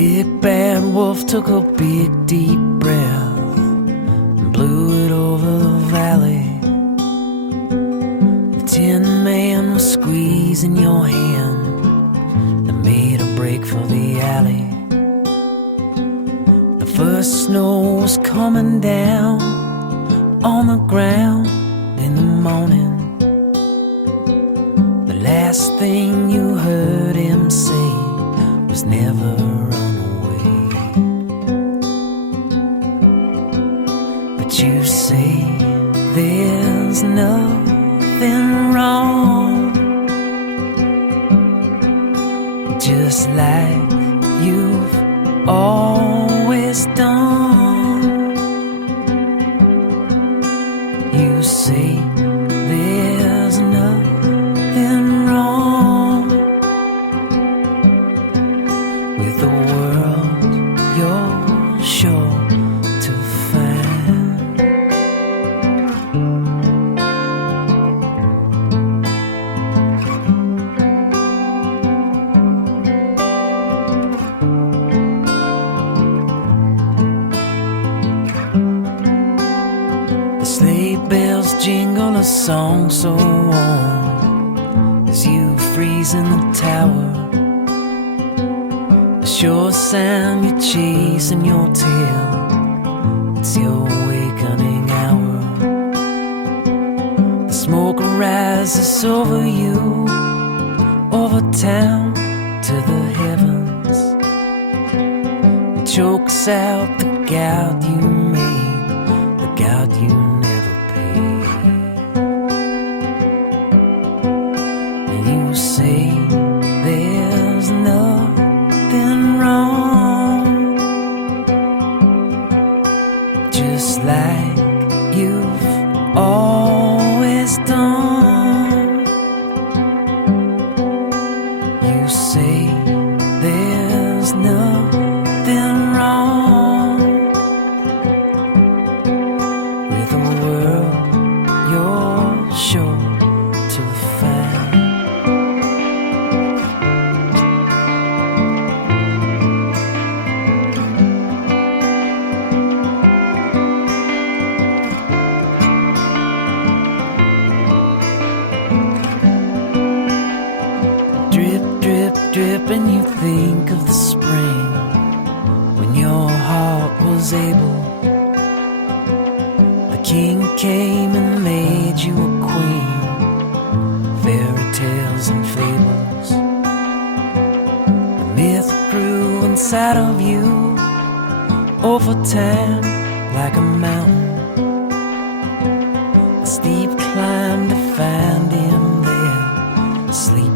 big bad wolf took a big deep breath and blew it over the valley. The Tin Man was squeezing your hand and made a break for the alley. The first snow was coming down on the ground in the morning. The last thing you heard him say was never run away. But you say there's nothing wrong, just like you've always done. You say there's nothing wrong with the world you're sure to find. The sleigh bells jingle a song so warm as you freeze in the tower. The sure sound you're chasing your tail, it's your awakening hour. The smoke rises over you, over town to the heavens. It chokes out the gout you made, the gout you never paid. And you say there's nothing wrong, just like you've always done. You say there's nothing wrong with a world you're sure to find. Drip, drip, drip, and you think of the spring when your heart was able. The king came and made you a queen, fairy tales and fables. The myth grew inside of you over time like a mountain. A steep climb to find him there, sleep